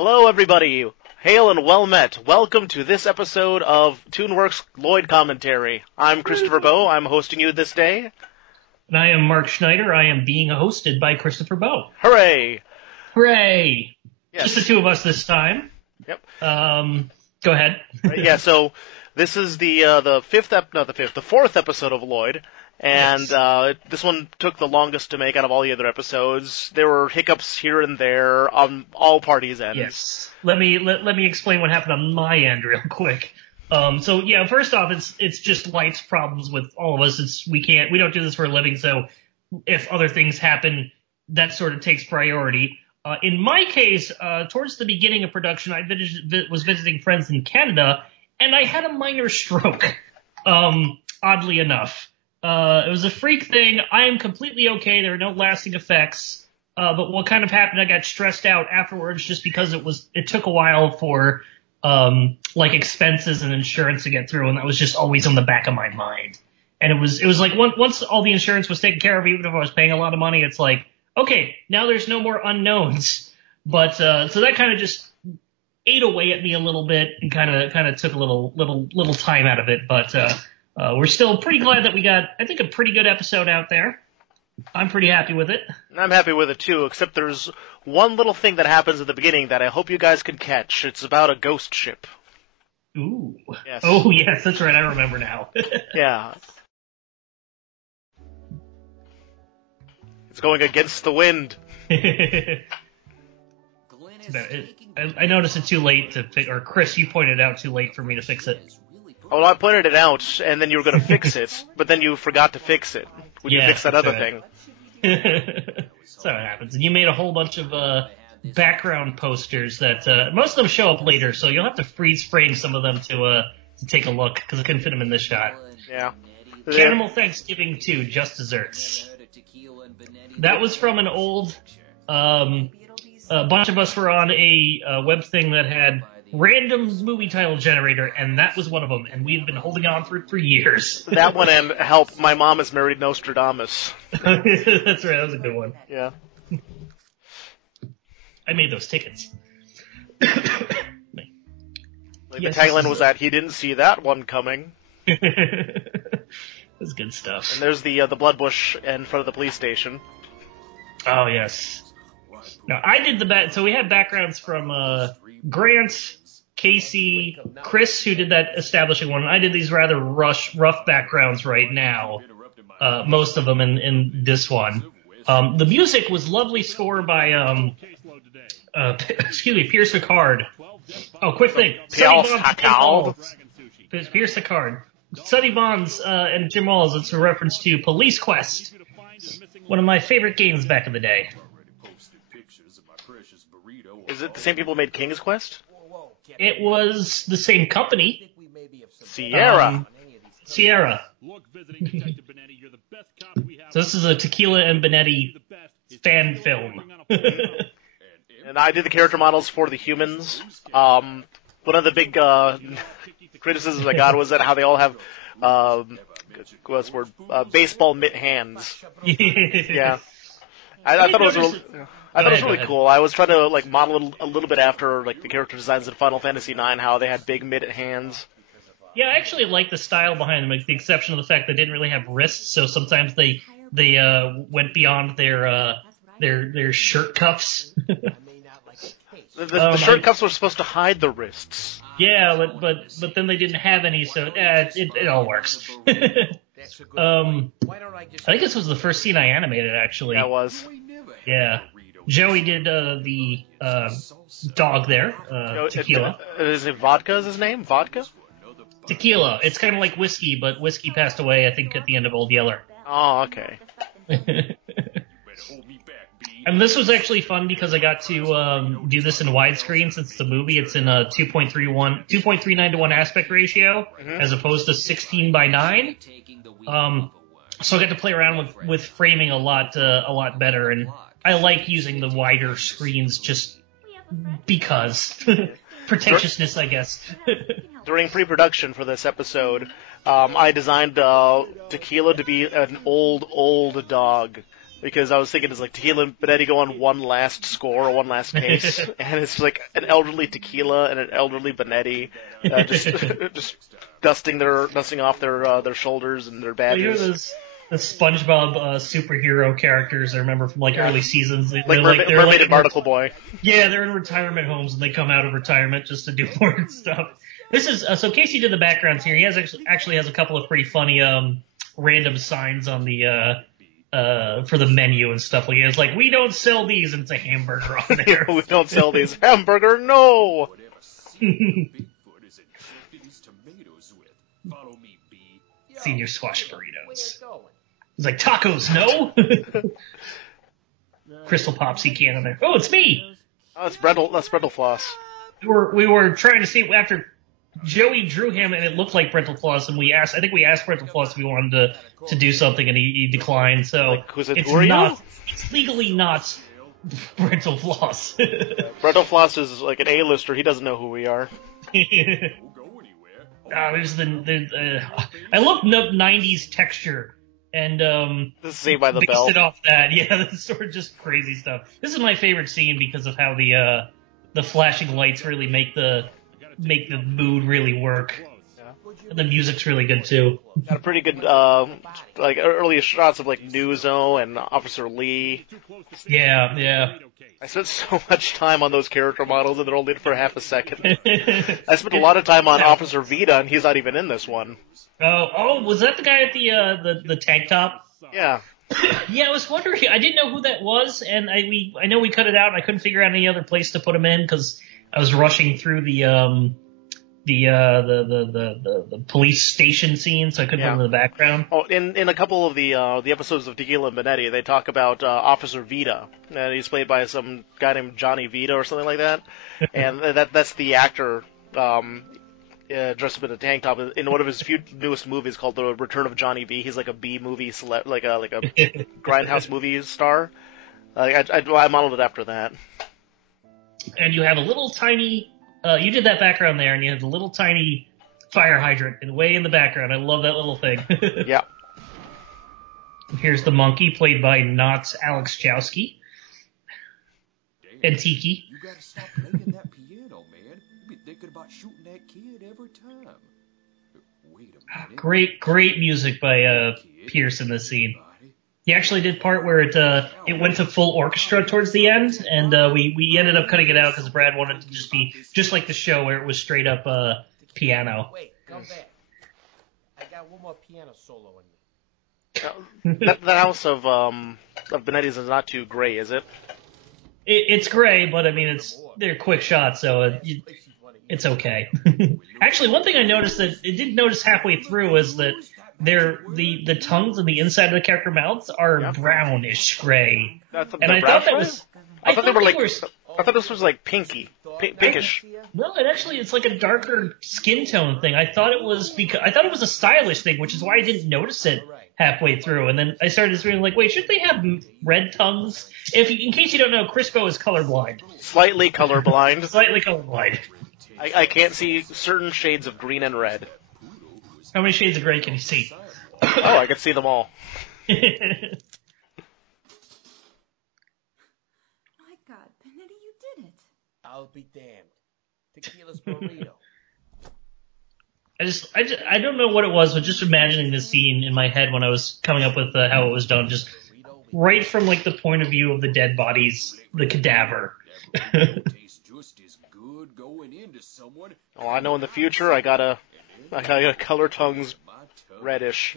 Hello, everybody. Hail and well met. Welcome to this episode of Toonwerks Lloyd Commentary. I'm Christopher Bowe. I'm hosting you this day. And I am Mark Schneider. I am being hosted by Christopher Bowe. Hooray! Hooray! Yes. Just the two of us this time. Yep. Go ahead. Yeah. So this is the fourth episode of Lloyd, and Yes. This one took the longest to make out of all the other episodes. There were hiccups here and there on all parties' ends. Yes. Let me explain what happened on my end real quick. So yeah, first off, it's just Light's problems with all of us. We don't do this for a living, so if other things happen, that sort of takes priority. In my case, towards the beginning of production, I was visiting friends in Canada, and I had a minor stroke, oddly enough. It was a freak thing. I am completely okay. There are no lasting effects. But what kind of happened, I got stressed out afterwards just because it took a while for expenses and insurance to get through, and that was just always on the back of my mind. And it was like once all the insurance was taken care of, even if I was paying a lot of money, it's like, okay, now there's no more unknowns. But so that kind of just ate away at me a little bit and kind of took a little time out of it. But we're still pretty glad that we got, I think, a pretty good episode out there. I'm pretty happy with it. I'm happy with it too, except there's one little thing that happens at the beginning that I hope you guys can catch. It's about a ghost ship. Ooh. Yes. Oh, yes, that's right. I remember now. Yeah. It's going against the wind. I noticed it too late to fix, or Chris, you pointed it out too late for me to fix it. Oh, I pointed it out, and then you were going to fix it, but then you forgot to fix it when you fixed that other thing. That's how it happens. And you made a whole bunch of background posters that most of them show up later, so you'll have to freeze frame some of them to take a look, because I couldn't fit them in this shot. Yeah. Cannibal Thanksgiving 2, Just Desserts. That was from an old... a bunch of us were on a web thing that had random movie title generator, and that was one of them, and we've been holding on for it for years. That one and help, my mom is married Nostradamus. That's right, that was a good one. Yeah. I made those tickets. The tagline was that he didn't see that one coming. That's good stuff. And there's the blood bush in front of the police station. Oh, yes. Now, I did so we had backgrounds from Grant, Casey, Chris, who did that establishing one. I did these rather rough backgrounds right now, most of them in this one. The music was lovely score by, Pierce Ricard. Oh, quick thing. Pierce Ricard. Pierce Ricard. Sonny Bonds and Jim Walls, it's a reference to Police Quest, one of my favorite games back in the day. Is it the same people who made King's Quest? It was the same company. Sierra. Sierra. So this is a Tequila and Bonetti fan film. And I did the character models for the humans. One of the big criticisms I got was that how they all have what's the word? Baseball mitt hands. Yeah. I thought it was really cool. I was trying to model a little bit after the character designs in Final Fantasy IX, how they had big mitt hands. Yeah, I actually like the style behind them, with the exception of the fact they didn't really have wrists, so sometimes they went beyond their shirt cuffs. The shirt cuffs were supposed to hide the wrists. Yeah, but then they didn't have any, so it all works. I think this was the first scene I animated, actually. That was. Yeah. Joey did the dog there, Tequila. Is it Vodka is his name? Vodka? Tequila. It's kind of like whiskey, but whiskey passed away, I think, at the end of Old Yeller. Oh, okay. And this was actually fun because I got to do this in widescreen since it's a movie. It's in a 2.39 to 1 aspect ratio, as opposed to 16 by 9. So I got to play around with framing a lot better, and I like using the wider screens just because. Pretentiousness, I guess. During pre-production for this episode, I designed Tequila to be an old dog because I was thinking, does like Tequila Bonetti go on one last score or one last case? And it's like an elderly Tequila and an elderly Bonetti, just dusting off their shoulders and their badges. The SpongeBob superhero characters I remember from like early seasons. They're Mermaid and Barnacle Boy. Yeah, they're in retirement homes and they come out of retirement just to do more stuff. This is so Casey did the backgrounds here. He actually has a couple of pretty funny random signs on the for the menu and stuff like that. It's like, we don't sell these, and it's a hamburger on there. We don't sell these. Hamburger, no. Senior squash burritos. He's like, tacos, no? Crystal Popsy can on there. Oh, it's me! Oh, it's Brendel. That's Brendel Floss. We were trying to see after Joey drew him and it looked like Brendel Floss, and I think we asked Brendel Floss if he wanted to do something, and he declined. So it's legally not Brendel Floss. Brendel Floss is like an A-lister. He doesn't know who we are. There's I looked up 90s texture. And this is Saved by the Bell. Based it off that, yeah, that's sort of just crazy stuff. This is my favorite scene because of how the flashing lights really make the mood really work. And the music's really good too. Got a pretty good like early shots of like Nuzo and Officer Lee. Yeah. I spent so much time on those character models, and they're only for half a second. I spent a lot of time on Officer Vita, and he's not even in this one. Oh, was that the guy at the tank top? Yeah. Yeah, I was wondering. I didn't know who that was, and I know we cut it out, and I couldn't figure out any other place to put him in because I was rushing through the police station scene, so I couldn't put him in the background. Oh, in a couple of the episodes of Tequila Bonetti, they talk about Officer Vita, and he's played by some guy named Johnny Vita or something like that, and that's the actor. Dressed up in a tank top in one of his newest movies called The Return of Johnny V. He's like a B movie like a grindhouse movie star. I modeled it after that. And you have a little tiny. You did that background there, and you have the little tiny fire hydrant way in the background. I love that little thing. Yeah. Here's the monkey, played by not Alex Chowski. And Tiki. You gotta stop playing that piano, man. You be thinking about shooting that kid every time. Wait a minute. Great music by Pierce in this scene. He actually did part where it went to full orchestra towards the end, and we ended up cutting it out because Brad wanted to just be just like the show where it was straight up piano. Wait, come back. I got one more piano solo in me. That house of Bonetti's is not too gray, is it? It's gray, but I mean they're quick shots, so it's okay. Actually, one thing I noticed that I didn't notice halfway through is that the tongues and the inside of the character mouths are brownish gray. And I thought this was like pinkish. No, it's like a darker skin tone thing. I thought it was a stylish thing, which is why I didn't notice it halfway through. And then I started reading like, wait, shouldn't they have red tongues? In case you don't know, Crispo is colorblind. Slightly colorblind. Slightly colorblind. I can't see certain shades of green and red. How many shades of gray can you see? Oh, I can see them all. My God, Bonetti, you did it. I'll be damned. Tequila's burrito. I don't know what it was, but just imagining this scene in my head when I was coming up with how it was done, just right from like the point of view of the dead bodies, the cadaver. Oh, I know in the future I gotta color tongues reddish.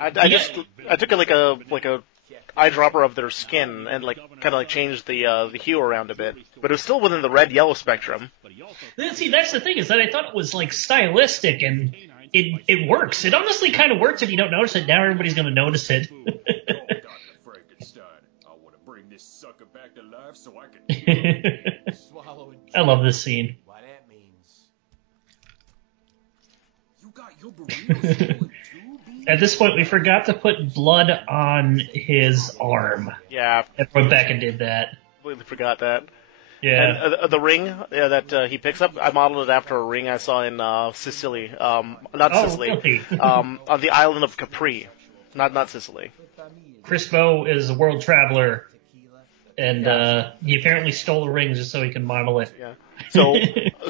I took like a eyedropper of their skin and kind of changed the hue around a bit, but it was still within the red-yellow spectrum. See, that's the thing, is that I thought it was stylistic, and it works. It honestly kind of works if you don't notice it. Now everybody's going to notice it. I love this scene. At this point, we forgot to put blood on his arm. Yeah. I went back and did that. Completely forgot that. Yeah. And the ring that he picks up, I modeled it after a ring I saw in Sicily. Not Sicily. Really? On the island of Capri. not Sicily. Crispo is a world traveler, and he apparently stole a ring just so he can model it. Yeah.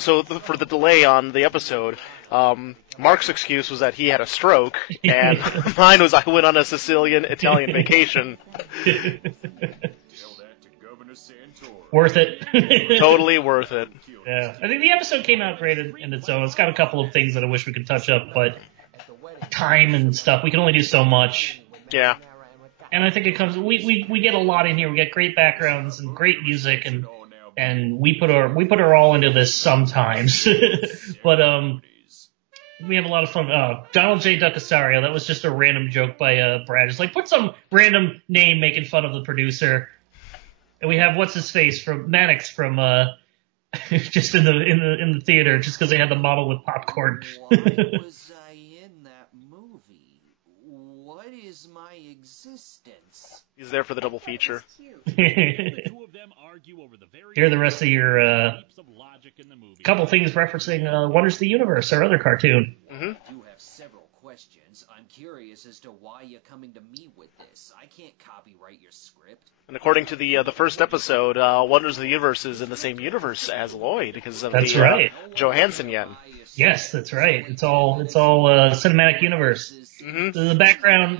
For the delay on the episode, Mark's excuse was that he had a stroke, and mine was I went on a Sicilian-Italian vacation. Worth it. Totally worth it. Yeah. I think the episode came out great in its own. It's got a couple of things that I wish we could touch up, but time and stuff, we can only do so much. Yeah. And I think it comes, we get a lot in here. We get great backgrounds and great music, and we put our all into this sometimes. But, we have a lot of fun. Donald J. Ducasario, that was just a random joke by, Brad. Just like, put some random name making fun of the producer. And we have what's his face from Maddox from just in the theater just because they had the model with popcorn. Why was I in that movie? What is my existence? He's there for the double feature. Here are the rest of your couple things referencing Wonders of the Universe, our other cartoon. Mm-hmm. I do have several questions. I'm curious as to why you're coming to me with this. I can't copyright your script. And according to the first episode, Wonders of the Universe is in the same universe as Lloyd because of That's the right. Johansson yen. Yes, that's right. It's all cinematic universe. Mm-hmm. The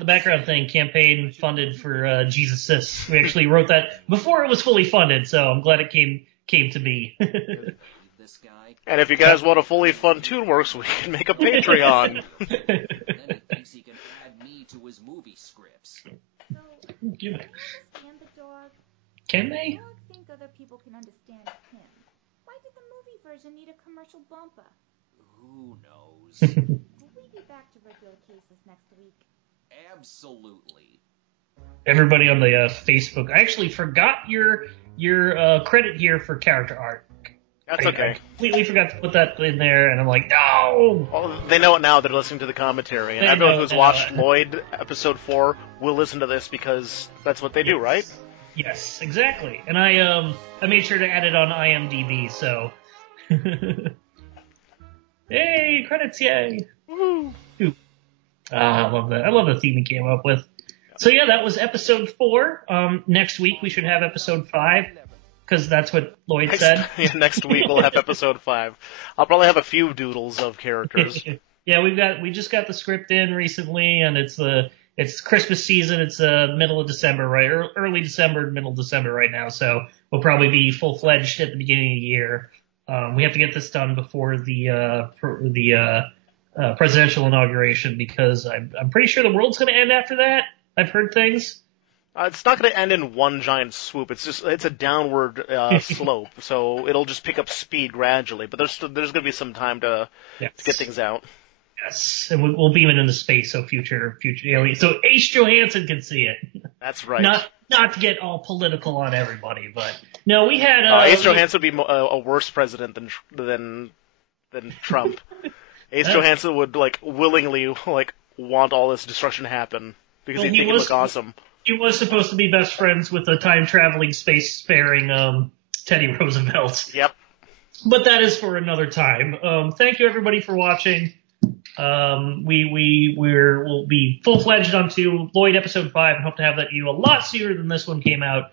background thing, campaign funded for Jesus Sis. We actually wrote that before it was fully funded, so I'm glad it came to be. This guy. And if you guys want a fully fun Toonwerks, we can make a Patreon. Then he thinks he can add me to his movie scripts. So, Give it. understand the dog? Can they? I don't think other people can understand him. Why did the movie version need a commercial bumper? Who knows? Will we be back to regular cases next week? Absolutely. Everybody on the Facebook. I actually forgot your credit here for character art. That's I okay. completely forgot to put that in there, and I'm like, no! Well, they know it now. They're listening to the commentary. And They everyone know who's now. watched Lloyd episode 4 will listen to this because that's what they do, right? Yes, exactly. And I made sure to add it on IMDb, so. Hey, credits, yay! Woo. I love that. I love the theme he came up with. So yeah, that was episode 4. Next week we should have episode 5. Because that's what Lloyd said. Next week we'll have episode 5. I'll probably have a few doodles of characters. Yeah, we just got the script in recently, and it's Christmas season. It's middle of December, right? Early December, middle of December right now. So we'll probably be full fledged at the beginning of the year. We have to get this done before the presidential inauguration because I'm pretty sure the world's going to end after that. I've heard things. It's not going to end in one giant swoop. It's a downward slope, so it'll just pick up speed gradually. But there's going to be some time to get things out. Yes, and we'll beam it into space so future aliens. So Ace Johansson can see it. That's right. Not to get all political on everybody, but no, we had Ace Johansson would be a worse president than Trump. Ace Johansson would willingly want all this destruction to happen because he'd think it look awesome. He was supposed to be best friends with a time-traveling, space-faring Teddy Roosevelt. Yep. But that is for another time. Thank you, everybody, for watching. We'll be full-fledged onto Lloyd episode 5 and hope to have that you a lot sooner than this one came out.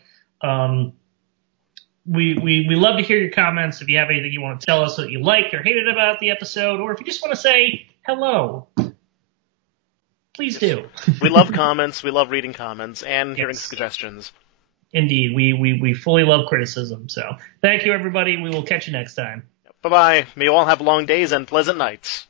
We love to hear your comments. If you have anything you want to tell us that you liked or hated about the episode, or if you just want to say hello, please do. We love comments. We love reading comments and hearing suggestions. Indeed. We fully love criticism. So thank you, everybody. We will catch you next time. Bye-bye. May you all have long days and pleasant nights.